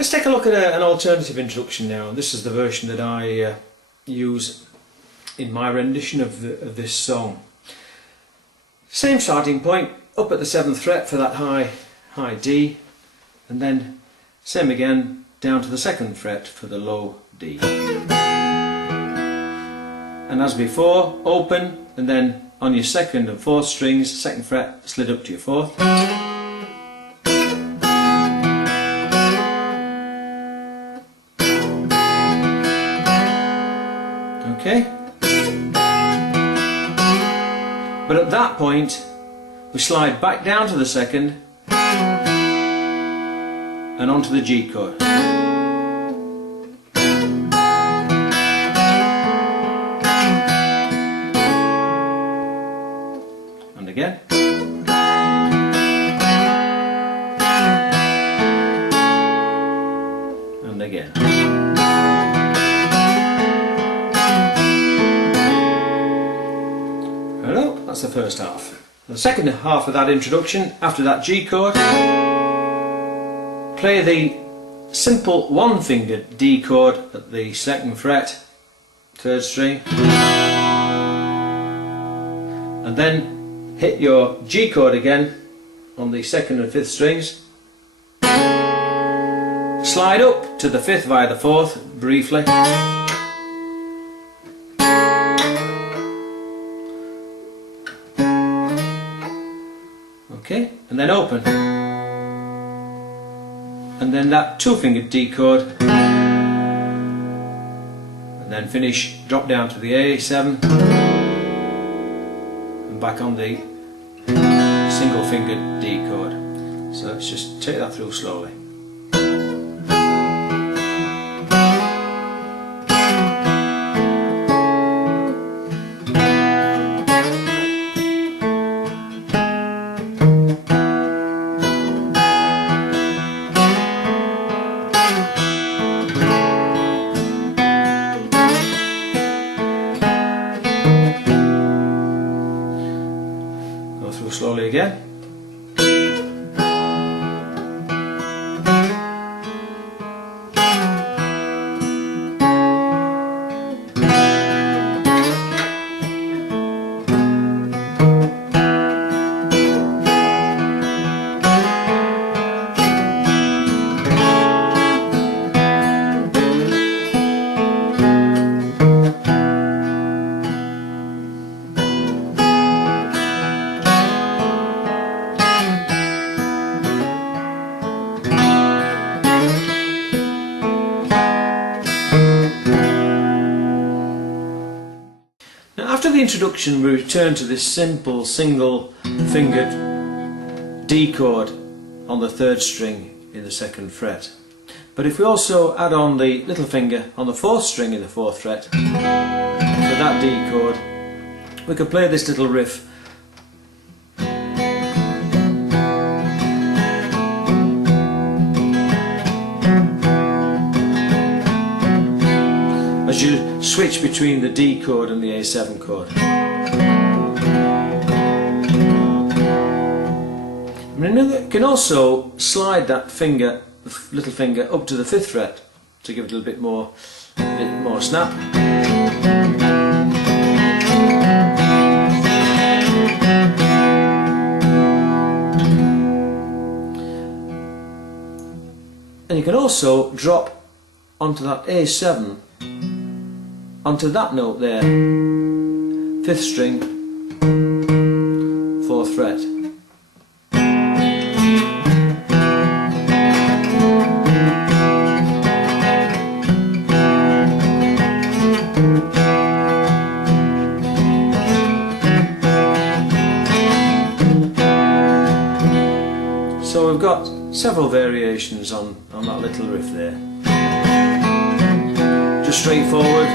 Let's take a look at an alternative introduction now. This is the version that I use in my rendition of this song. Same starting point, up at the 7th fret for that high D, and then same again down to the 2nd fret for the low D. And as before, open, and then on your 2nd and 4th strings, 2nd fret slid up to your 4th. Okay. But at that point, we slide back down to the 2nd and onto the G chord. And again. And again. Hello, that's the first half. The second half of that introduction, after that G chord, play the simple one-fingered D chord at the 2nd fret, 3rd string, and then hit your G chord again on the 2nd and 5th strings, slide up to the 5th via the 4th briefly, okay, and then open. And then that 2-fingered D chord, and then finish, drop down to the A7 and back on the single fingered D chord. So let's just take that through slowly. Slowly again. After the introduction, we return to this simple single fingered D chord on the 3rd string in the 2nd fret. But if we also add on the little finger on the 4th string in the 4th fret for that D chord, we can play this little riff. As you switch between the D chord and the A7 chord. You can also slide that finger, the little finger, up to the 5th fret to give it a little bit more snap. And you can also drop onto that A7, onto that note there, 5th string, 4th fret. So we've got several variations on that little riff there. Just straightforward.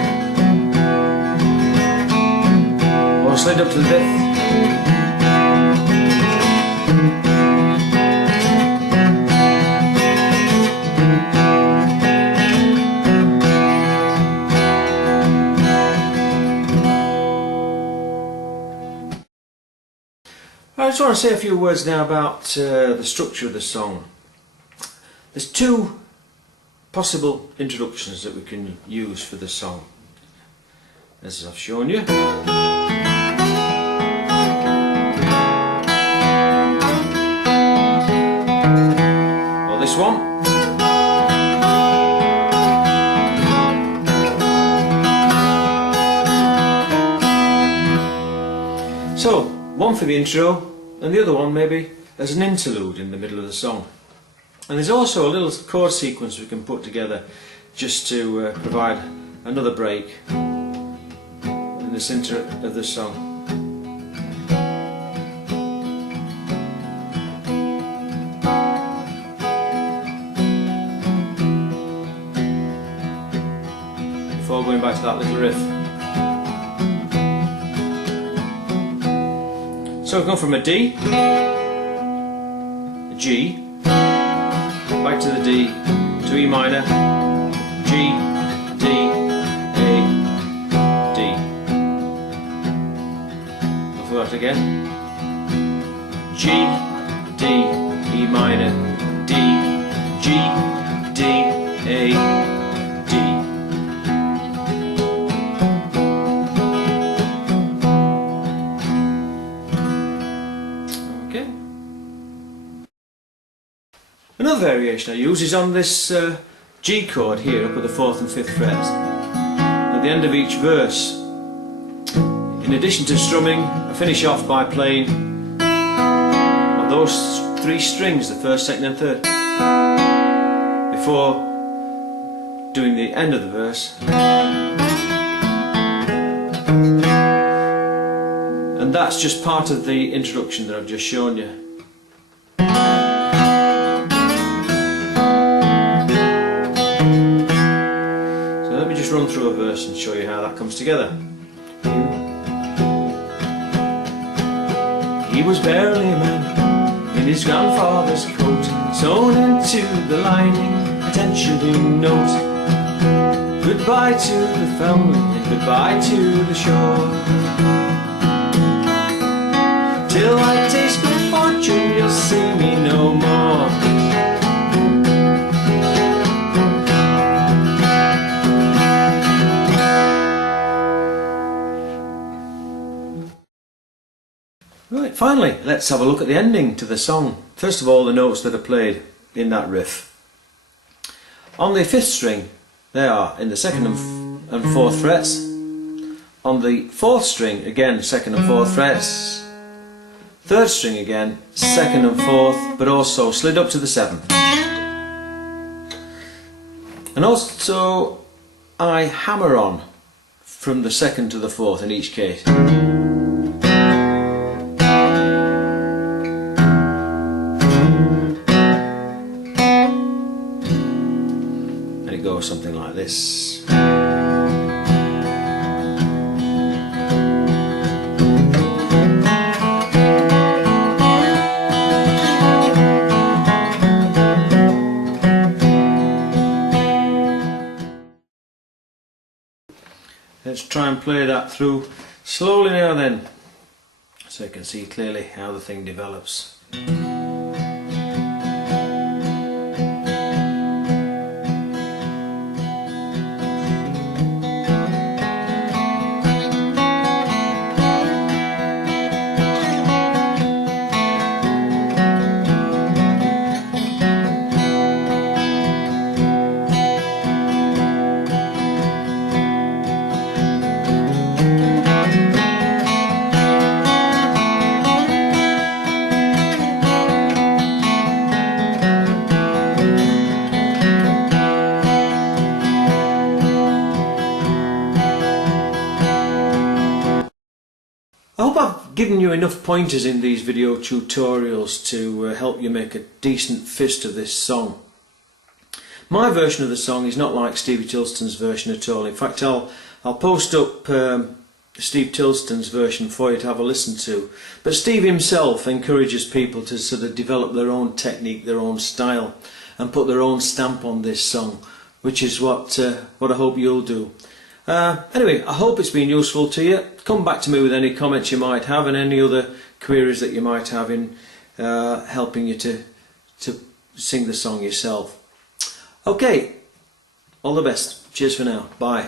Or slid up to the 5th. I just want to say a few words now about the structure of the song. There's two possible introductions that we can use for the song, as I've shown you. Or this one. So, one for the intro, and the other one maybe as an interlude in the middle of the song. And there's also a little chord sequence we can put together just to provide another break in the centre of the song. Before going back to that little riff. So we've gone from a D, a G, back to the D, to E minor, G, D, A, D. I'll do that again. G, D, E minor, D, G, D, A, D. Okay. Another variation I use is on this G chord here up at the 4th and 5th frets. At the end of each verse, in addition to strumming, I finish off by playing on those 3 strings, the 1st, 2nd and 3rd, before doing the end of the verse. And that's just part of the introduction that I've just shown you. Run through a verse and show you how that comes together. He was barely a man in his grandfather's coat, sewn into the lining, attention to note. Goodbye to the family and goodbye to the shore. Till I taste good fortune, you'll see me no more. Right, finally, let's have a look at the ending to the song. First of all, the notes that are played in that riff. On the 5th string, they are in the 2nd and 4th frets. On the 4th string, again, 2nd and 4th frets. 3rd string again, 2nd and 4th, but also slid up to the 7th. And also, I hammer on from the 2nd to the 4th in each case. Go something like this. Let's try and play that through slowly now then, so you can see clearly how the thing develops. I hope I've given you enough pointers in these video tutorials to help you make a decent fist of this song. My version of the song is not like Stevie Tilston's version at all. In fact, I'll post up Steve Tilston's version for you to have a listen to. But Steve himself encourages people to sort of develop their own technique, their own style, and put their own stamp on this song, which is what I hope you'll do. Anyway, I hope it's been useful to you. Come back to me with any comments you might have and any other queries that you might have in helping you to sing the song yourself. Okay, All the best. Cheers for now. Bye.